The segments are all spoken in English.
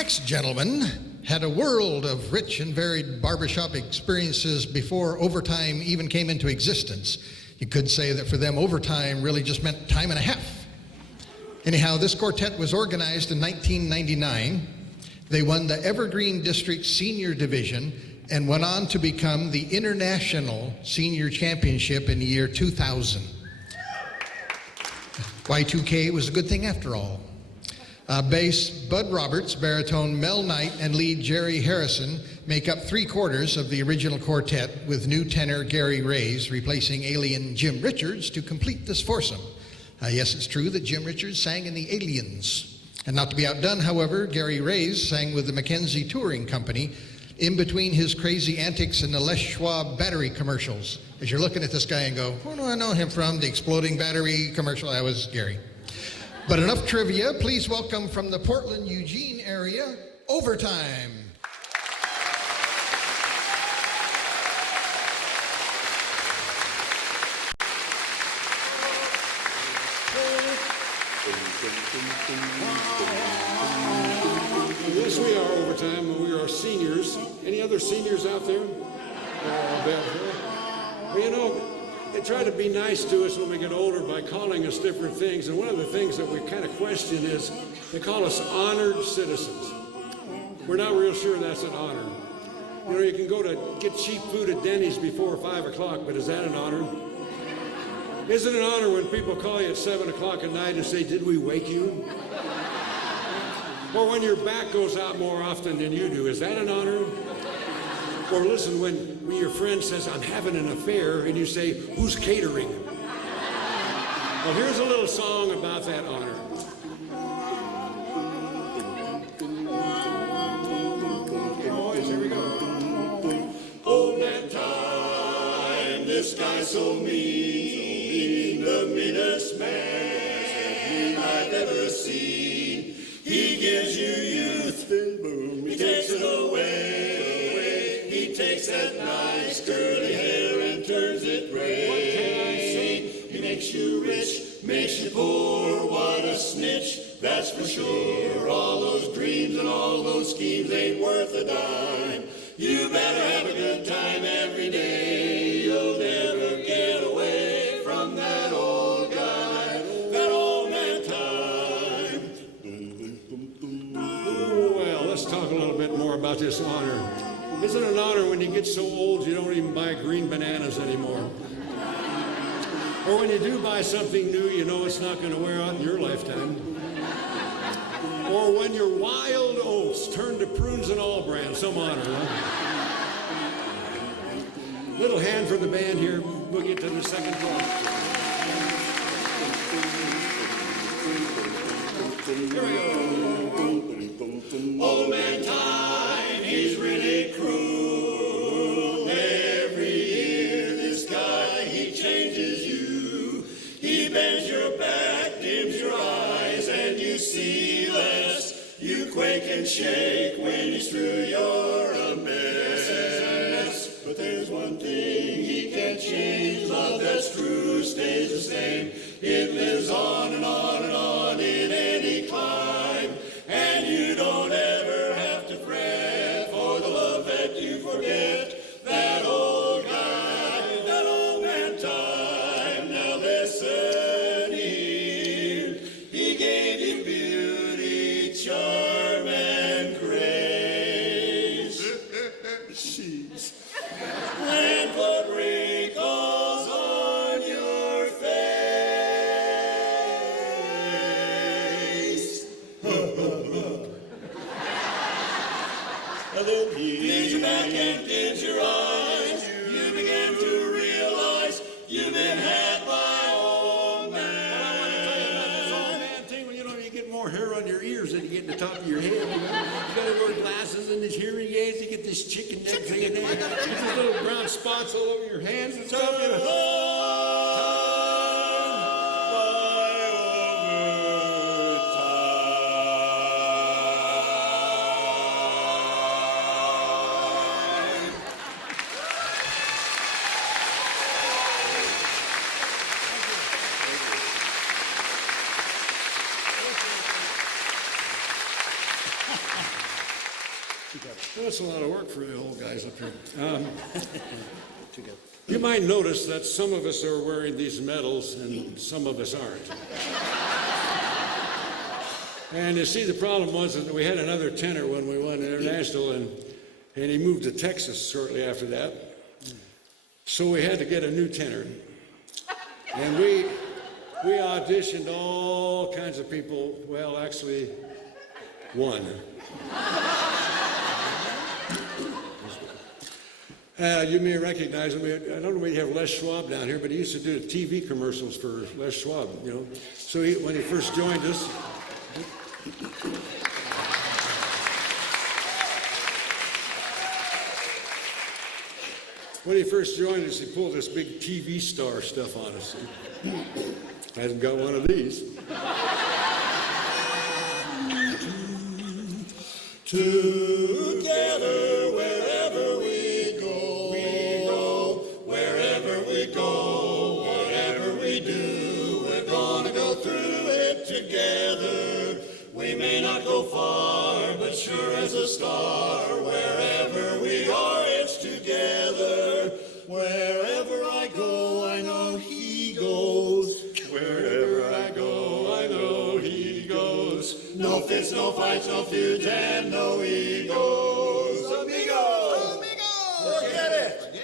Next gentleman had a world of rich and varied barbershop experiences before overtime even came into existence. You could say that for them, overtime really just meant time and a half. Anyhow, this quartet was organized in 1999. They won the Evergreen District Senior Division and went on to become the International Senior Championship in the year 2000. Y2K was a good thing after all. Bass Bud Roberts, baritone Mel Knight, and lead Jerry Harrison make up 3/4 of the original quartet, with new tenor Gary Reyes replacing alien Jim Richards to complete this foursome. Yes, it's true that Jim Richards sang in the Aliens. And not to be outdone, however, Gary Reyes sang with the Mackenzie Touring Company in between his crazy antics in the Les Schwab battery commercials. As you're looking at this guy and go, where do I know him from? The exploding battery commercial? That was Gary. But enough trivia. Please welcome from the Portland, Eugene area, OverTime. Yes, we are OverTime, and we are seniors. Any other seniors out there? Well, you know, they try to be nice to us when we get older by calling us different things, and one of the things that we kind of question is they call us honored citizens. We're not real sure that's an honor. You know, you can go to get cheap food at Denny's before 5 o'clock, but is that an honor? Is it an honor when people call you at 7 o'clock at night and say, did we wake you? Or when your back goes out more often than you do, is that an honor? Or listen, when your friend says, I'm having an affair, and you say, who's catering? Well, here's a little song about that honor. Okay, boys, here we go. Old man time, this guy's so mean, the meanest man I've ever seen. He gives you youth, then boom, he takes it away. He takes that nice curly hair and turns it gray. What can I say? He makes you rich, makes you poor. What a snitch, that's for sure. All those dreams and all those schemes ain't worth a dime. You better have a good time every day. You'll never get away from that old guy, that old man time. Well, let's talk a little bit more about this honor. Isn't it an honor when you get so old you don't even buy green bananas anymore? Or when you do buy something new, you know it's not going to wear out in your lifetime. Or when your wild oats turn to prunes and all brand, some honor, huh? Little hand for the band here. We'll get to the second part. Here we go. Old man time, he's really cruel. Every year this guy, he changes you. He bends your back, dims your eyes, and you see less. You quake and shake when he's through, you're a mess. But there's one thing he can't change. Love that's true stays the same. It lives on and on and on in any clime. And you don't ever have to fret for the love that you forget. That old guy, that old man time. Now listen here. He gave you beauty, charm, and grace. Jeez. And put wrinkles on your face. Did your back and did your eyes? You began to realize you've been had by old man. I want to tell you about this old man thing. When you get more hair on your ears than you get in the top of your head. You got to wear glasses and these hearing aids. You get this chicken neck thing in there. These little brown spots all over your hands and stuff. You know. That's a lot of work for the old guys up here. You might notice that some of us are wearing these medals and some of us aren't. And you see, the problem was that we had another tenor when we won international, and he moved to Texas shortly after that. So we had to get a new tenor. And we auditioned all kinds of people. Well, actually, one. You may recognize him. I don't know whether you have Les Schwab down here, but he used to do TV commercials for Les Schwab, you know. So when he first joined us, he pulled this big TV star stuff on us. Hasn't got one of these. Together, wherever we go, wherever we go, whatever we do, we're gonna go through it together. We may not go far, but sure as a star, wherever we are, it's together. Wherever I go, I know he goes. Wherever I go, I know he goes. No fits, no fights, no feuds, and no egos. Amigos! Amigos! Forget it!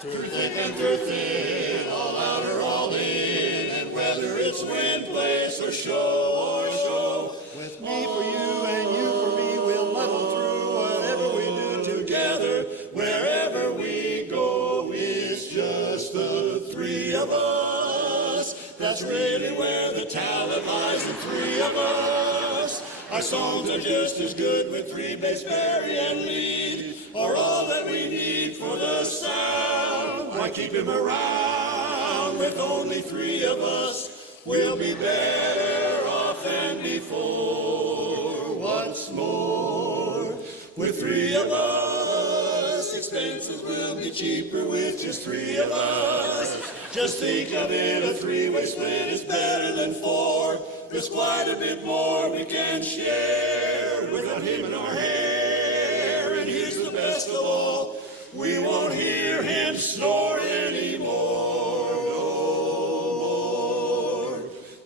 Through thick and through thin, all out or all in, and whether it's win, place, or show, with me for you and you for me, we'll muddle through whatever we do together. Wherever we go, it's just the three of us. That's really where the talent lies, the three of us. Our songs are just as good with three bass, Barry, and lead, are all that we need for the sound. Why keep him around with only three of us? We'll be better off than before. Once more, with three of us, expenses will be cheaper with just three of us. Just think of it, a three-way split is better than four. There's quite a bit more we can share without him in our hair. And here's the best of all, we won't hear him snore anymore.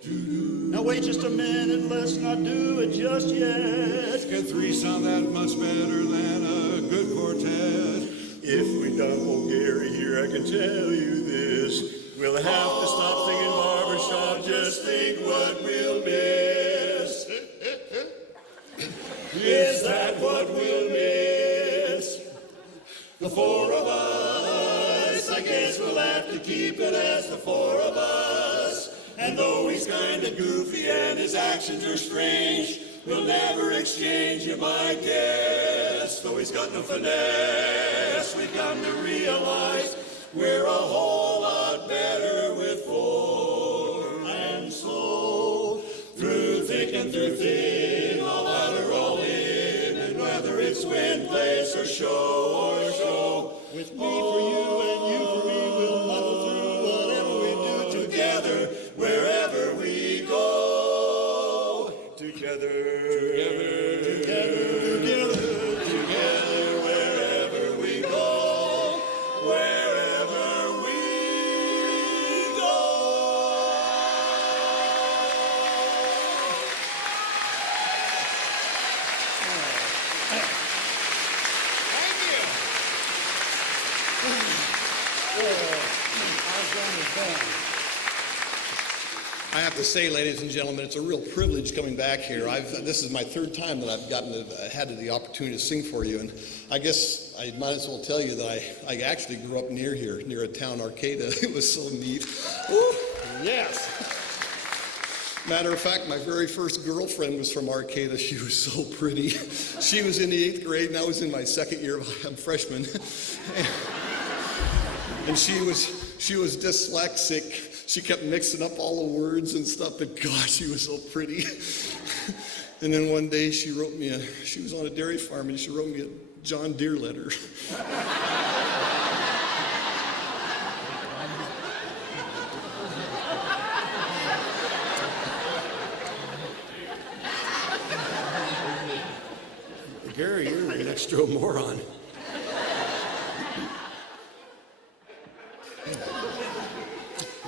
No more. Now wait just a minute, let's not do it just yet. can three sound that much better than a good quartet? If we double Gary here, I can tell you this. We'll have to stop singing barbershop, just think what we'll miss. Is that what we'll miss? The four of us, I guess we'll have to keep it as the four of us. And though he's kinda goofy and his actions are strange, we'll never exchange, you might guess. Though he's got no finesse, we come to realize we're a whole lot better with four. And so, through thick and through thin, all out or all in, and whether it's win, place, or show, with me for you and you for me, we'll muddle through whatever we do together, wherever we go. Together, wherever we go, wherever we go. I have to say, ladies and gentlemen, it's a real privilege coming back here. This is my third time that I've had the opportunity to sing for you, and I guess I might as well tell you that I actually grew up near here, near a town, Arcata. It was so neat. Woo! Yes. Matter of fact, my very first girlfriend was from Arcata. She was so pretty. She was in the 8th grade, and I was in my second year. I'm freshman. And she was dyslexic. She kept mixing up all the words and stuff, but gosh, she was so pretty. And then one day she was on a dairy farm, and she wrote me a John Deere letter. Gary, you're an extra moron.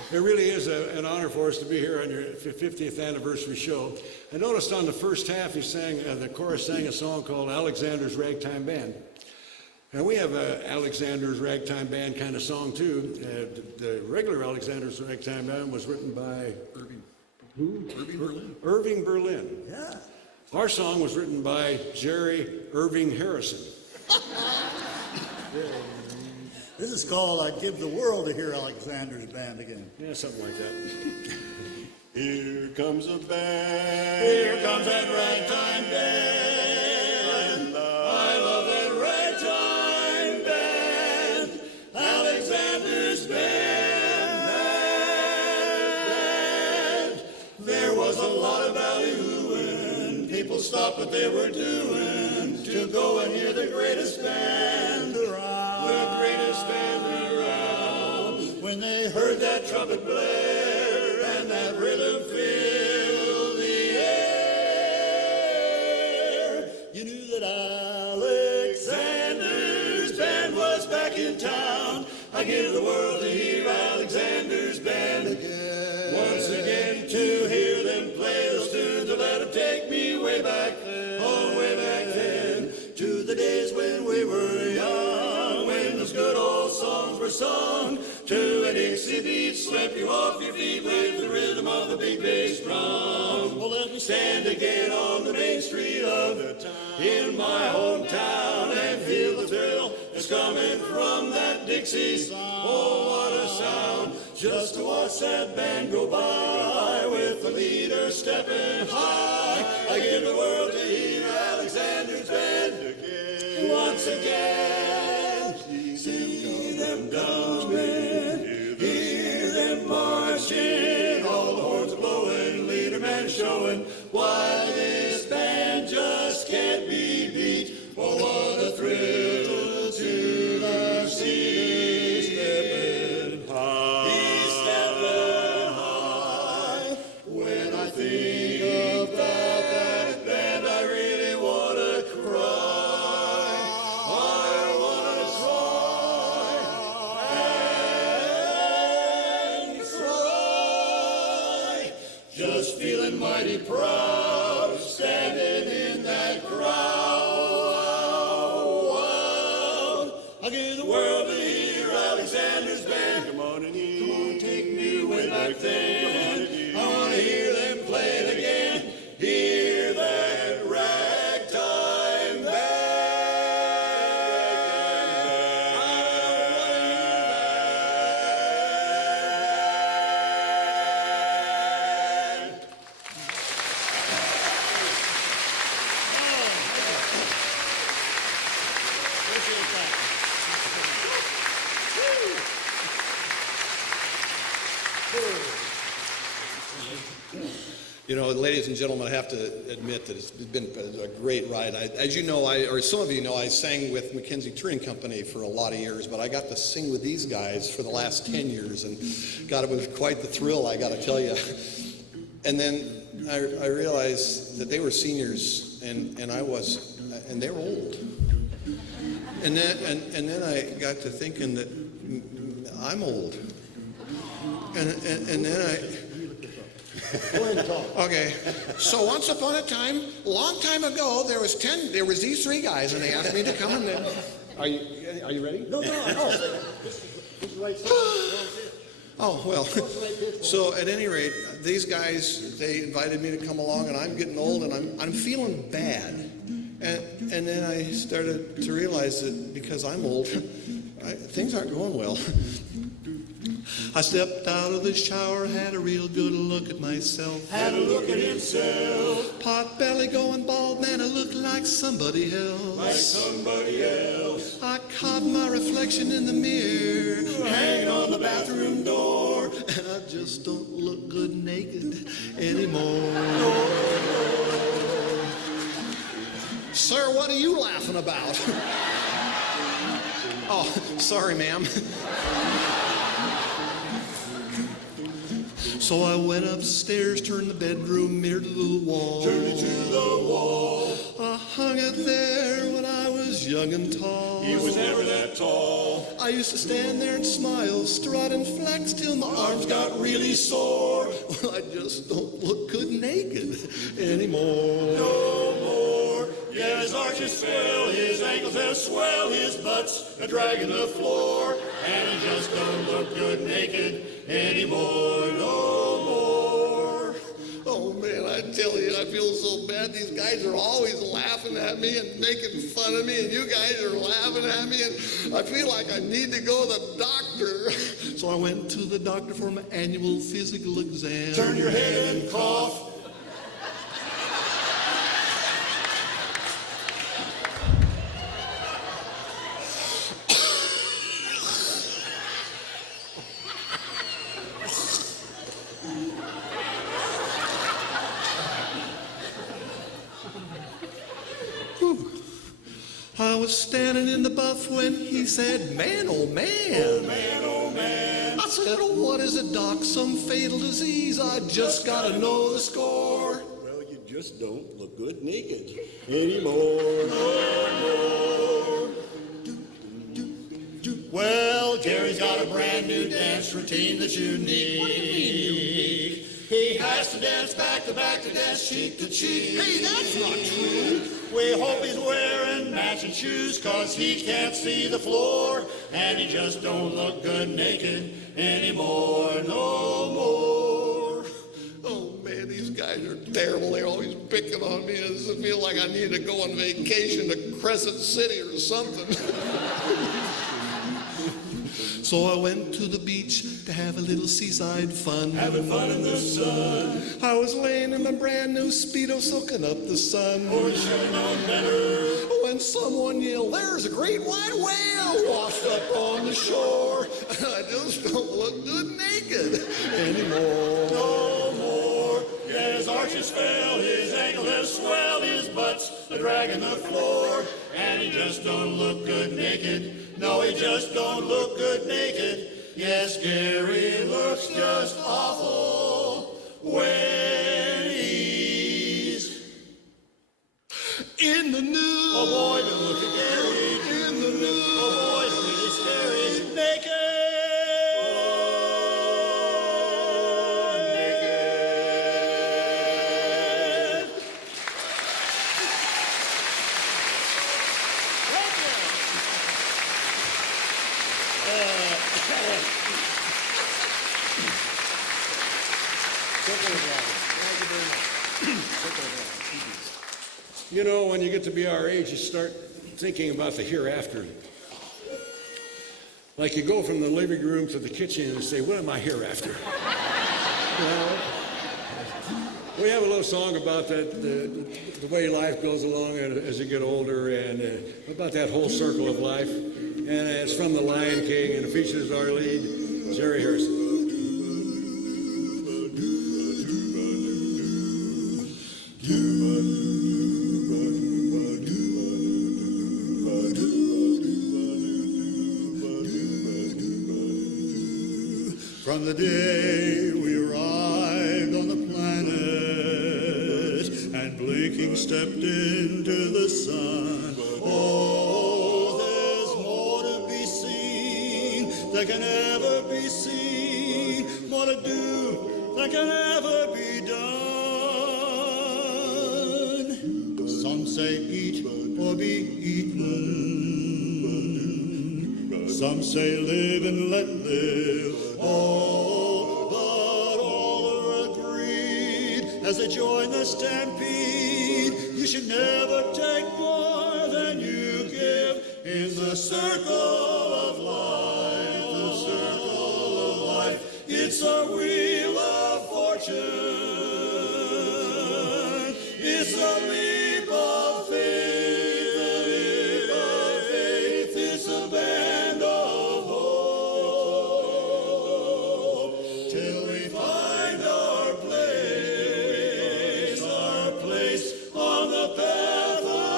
It really is an honor for us to be here on your 50th anniversary show. I noticed on the first half the chorus sang a song called Alexander's Ragtime Band. And we have a Alexander's Ragtime Band kind of song too. The regular Alexander's Ragtime Band was written by Irving Berlin. Irving Berlin. Yeah. Our song was written by Jerry Irving Harrison. This is called "I'd Give the World to Hear Alexander's Band Again." Yeah, something like that. Here comes a band. Here comes that ragtime band. I love that ragtime band. Alexander's band. There was a lot of ballyhooing. People stopped what they were doing to go and hear the greatest band around. The greatest band around. When they Heard that trumpet blare and that rhythm fill the air. you knew that Alexander's band was back in town. I give the world to hear Alexander's band again. Once again to hear them play those tunes that let them take me way back then. Oh, way back then. To the days when we were young, when those good old songs were sung. To a Dixie beat, swept you off your feet with the rhythm of the big bass drum. Well, let me stand again on the main street of the town in my hometown and feel the thrill that's coming from that Dixie song. Oh, what a sound, just to watch that band go by with the leader stepping high. I give the world to hear Alexander's band again. Once again, see them coming, hear them marching, all the horns are blowing, leader man showing why this band just can't be beat. Oh, what a thrill to the sea, stepping high. He's stepping high. When I think about that band, I really want to cry. I want to cry and cry. Just feeling mighty proud, standing in that crowd. I give the world to hear Alexander's band. Come on and hear. Come on, take me way back then. I want to hear them play it again. Hear that ragtime band. You know, ladies and gentlemen, I have to admit that it's been a great ride. As you know, or some of you know, I sang with Mackenzie Touring Company for a lot of years, but I got to sing with these guys for the last 10 years, and God, it was quite the thrill, I got to tell you. And then I realized that they were seniors, and I was, and they were old. And then I got to thinking that I'm old. And then I... Okay, so once upon a time, a long time ago, there was these three guys, and they asked me to come and then. Are you ready? No. This is right. Oh, well, so at any rate, these guys, they invited me to come along, and I'm getting old, and I'm feeling bad. And then I started to realize that because I'm old, things aren't going well. I stepped out of the shower, had a real good look at myself. Had a look at himself, Pot belly going bald, man, I look like somebody else. like somebody else, I caught my reflection in the mirror, hanging on the bathroom door. and I just don't look good naked anymore. Sir, what are you laughing about? Oh, sorry, ma'am. So I went upstairs, turned the bedroom mirror to the wall. Turn it to the wall. I hung it there when I was young and tall. He was never that tall. I used to stand there and smile, strut and flex till my arms got really sore. Well, I just don't look good naked anymore. No more. Yeah, his arches swell, his ankles have swell, his butt's a dragging the floor, and he just don't look good naked anymore. No more. Oh man, I tell you, I feel so bad. These guys are always laughing at me and making fun of me, and you guys are laughing at me, and I feel like I need to go to the doctor. So I went to the doctor for my annual physical exam. Turn your head and cough. I was standing in the buff when he said, man, oh man. Oh man, oh man. I said, oh, what is it, doc? Some fatal disease? I just gotta know the score. Well, you just don't look good naked anymore. No more. Well, Gary's got a brand new dance routine that's unique. What do you mean? He has to dance back to back to dance cheek to cheek. Hey, that's not true. We hope he's wearing matching shoes, 'cause he can't see the floor, and he just don't look good naked anymore. No more. Oh man, these guys are terrible. They're always picking on me. I just feel like I need to go on vacation to Crescent City or something. So I went to the beach to have a little seaside fun. Having fun in the sun. I was laying in my brand new Speedo soaking up the sun. Oh, you should have known better. When someone yelled, there's a great white whale washed up on the shore. I just don't look good naked anymore. No more. Yeah, his arches fell, his ankles have swelled, his butt's a dragging the floor, and he just don't look good naked. No, he just don't look good naked. Yes, Gary looks just awful when he's In the news. oh boy, don't look at Gary. In the news. Oh boy, it's really scary. Naked. You know, when you get to be our age, you start thinking about the hereafter. Like you go from the living room to the kitchen and say, what am I hereafter? You know? We have a little song about that, the way life goes along as you get older, and about that whole circle of life. And it's from The Lion King, and it features our lead, Jerry Harrison. From the day we arrived on the planet and blinking stepped into the sun, oh, there's more to be seen that can ever be seen, more to do that can ever be done. Some say eat or be eaten. Some say live and let live. Oh, but all are agreed as they join the stampede. You should never take more than you give in the circle of life. The circle of life. It's a wheel of fortune. It's a leap of faith. A leap of faith. It's a band of hope. Till we find our place on the path of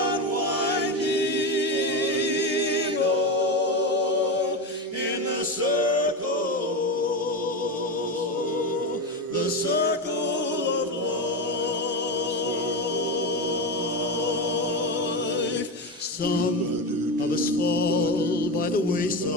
Some of us fall by the wayside,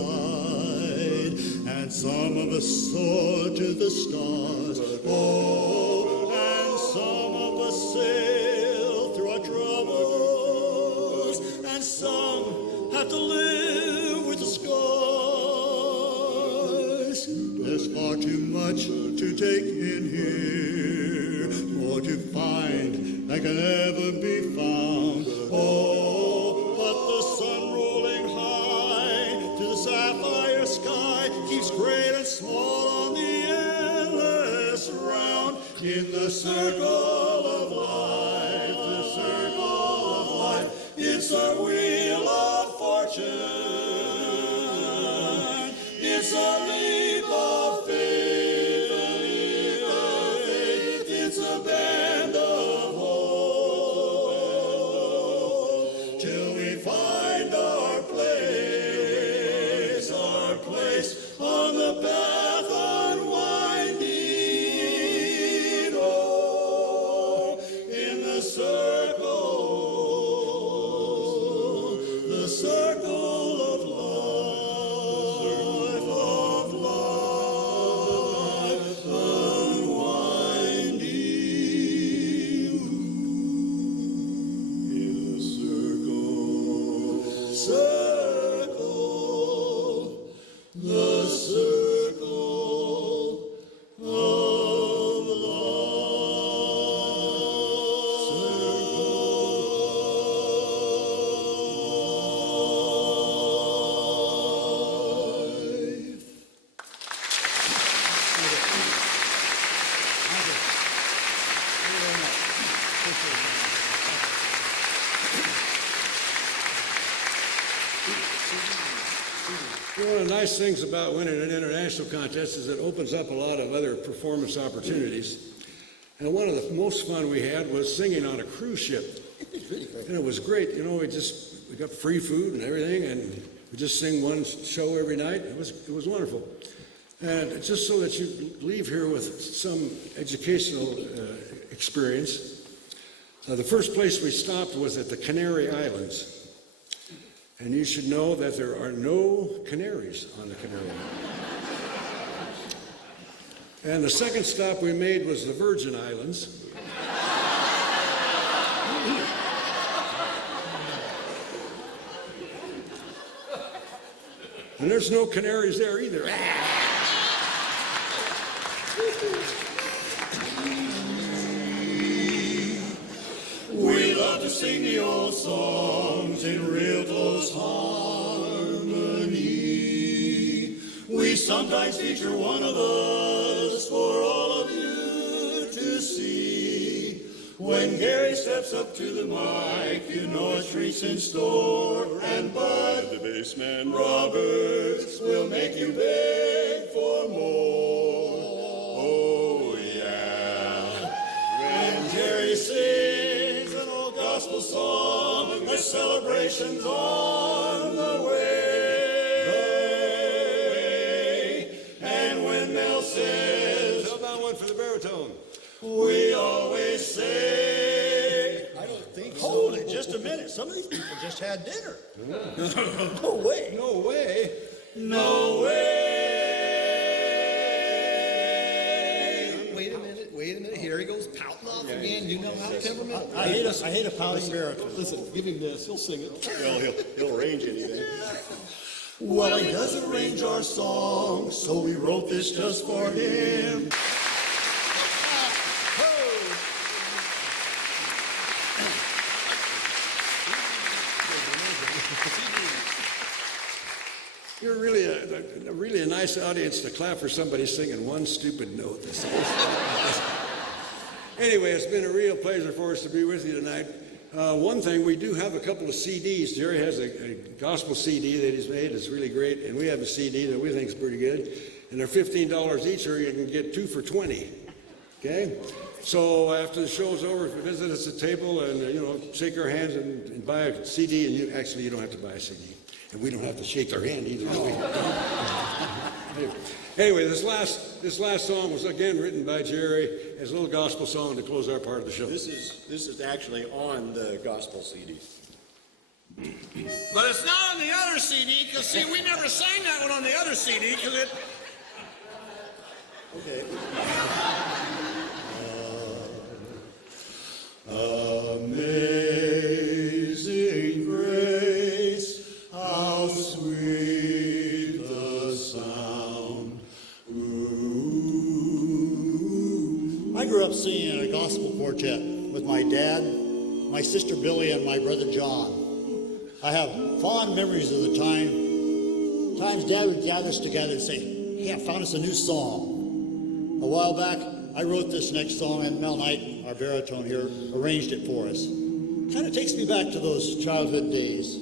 and some of us soar to the stars. Oh, and some of us sail through our troubles, and some have to live with the scars. There's far too much to take in here, more to find than can ever be found. Oh, but the sun rolling high to the sapphire sky keeps great and small on the endless round. In the circle of life, the circle of life, it's a wheel of fortune. It's a leap of faith, it's a band of hope, till we find our place on the path unwinding. Oh, in the circle of life, unwinding. In the the circle of life. One of the nice things about winning an international contest is it opens up a lot of other performance opportunities. And one of the most fun we had was singing on a cruise ship. And it was great. You know, we got free food and everything, and we just sing one show every night. It was wonderful. And just so that you leave here with some educational experience, the first place we stopped was at the Canary Islands. And you should know that there are no canaries on the Canary Islands. And the second stop we made was the Virgin Islands. And there's no canaries there either. We love to sing the old songs in real close harmony. We sometimes feature one of us for all of you to see. When Gary steps up to the mic, you know a treat's in store. And Bud, the bassman Roberts, will make you beg for more. Oh yeah. When Jerry sings an old gospel song, the celebration's on the way. And when Mel says, How about one for the baritone? we always say, I don't think so. Hold it just a minute. Some of these people just had dinner. No way. No way. No way. Wait a minute. Here he goes pouting off again. You know how temperamental. I hate a pouting baritone. Listen, give him this. He'll sing it. Well, he'll arrange anything. Well, he does arrange our song, so we wrote this just for him. You're really a nice audience to clap for somebody singing one stupid note. Anyway, it's been a real pleasure for us to be with you tonight. One thing, we do have a couple of CDs. Jerry has a gospel CD that he's made. It's really great. And we have a CD that we think is pretty good. And they're $15 each, or you can get 2 for $20. Okay? So after the show's over, if you visit us at the table and, shake our hands and buy a CD, and you don't have to buy a CD. And we don't have to shake their hand either. Anyway, this last song was again written by Jerry as a little gospel song to close our part of the show. This is actually on the gospel CD. But it's not on the other CD, because, see, we never sang that one on the other CD, because it... Okay. Amazing grace, how sweet the sound. Ooh. I grew up singing in a gospel quartet with my dad, my sister Billy, and my brother John. I have fond memories of the times Dad would gather us together and say, "Hey, I found us a new song." A while back, I wrote this next song, and Mel Knight, our baritone here, arranged it for us. Kind of takes me back to those childhood days.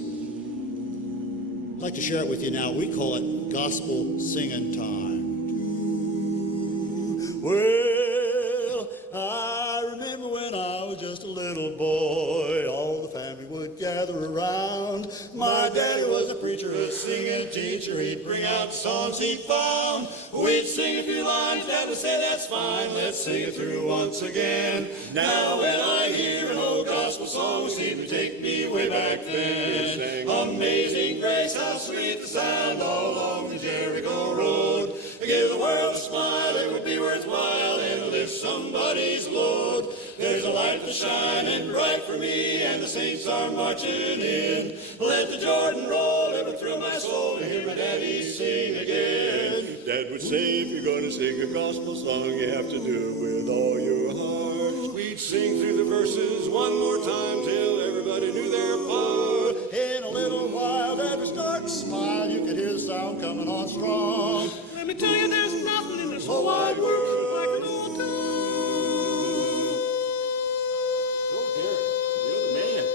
I'd like to share it with you now. We call it gospel singing time. Well, I remember when I was just a little boy, all the family would gather around. My daddy was a preacher, a singing teacher. He'd bring out songs he'd found. We'd sing a few lines, Dad would say, "That's fine, let's sing it through once again." Now when I hear an old gospel song, it seems to take me way back then. Amazing grace, how sweet the sound all along the Jericho road. Give the world a smile, it would be worthwhile, and lift somebody's load. There's a light that's shining bright for me, and the saints are marching in. Let the Jordan roll, it would thrill my soul to hear my daddy sing again. Dad would say, if you're going to sing a gospel song, you have to do it with all your heart. We'd sing through the verses one more time till everybody knew their part. In a little while, Dad would start to smile. You could hear the sound coming on strong. Let me tell you, there's nothing in this whole wide world like an old time. Go, Gary. You're the man.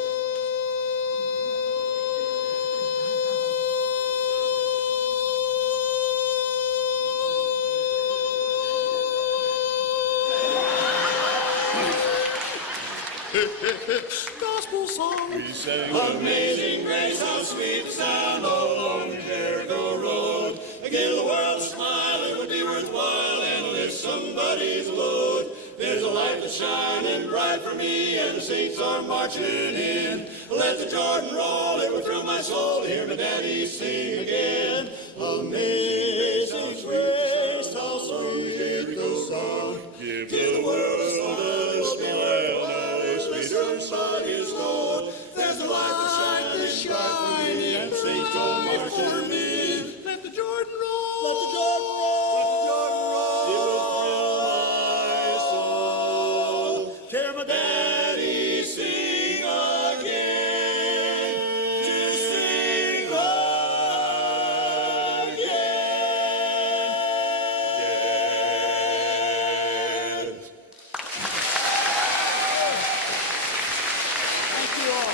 Gospel song. We sang Amazing grace, how sweet the sound all along the Jericho road. Give the world a smile, it would be worthwhile, and lift somebody's load. There's a light that's shining bright for me, and the saints are marching in. Let the Jordan roll, it would thrill my soul to hear my daddy sing again. Amazing grace, how sweet the sound. Give the world a smile, lift somebody's load. There's a light that's shining, and the saints are marching in. Let the Jordan roll. Let the Jordan roll. Let the Jordan roll. It will thrill my soul. Hear my daddy sing again. To sing again. Thank you all.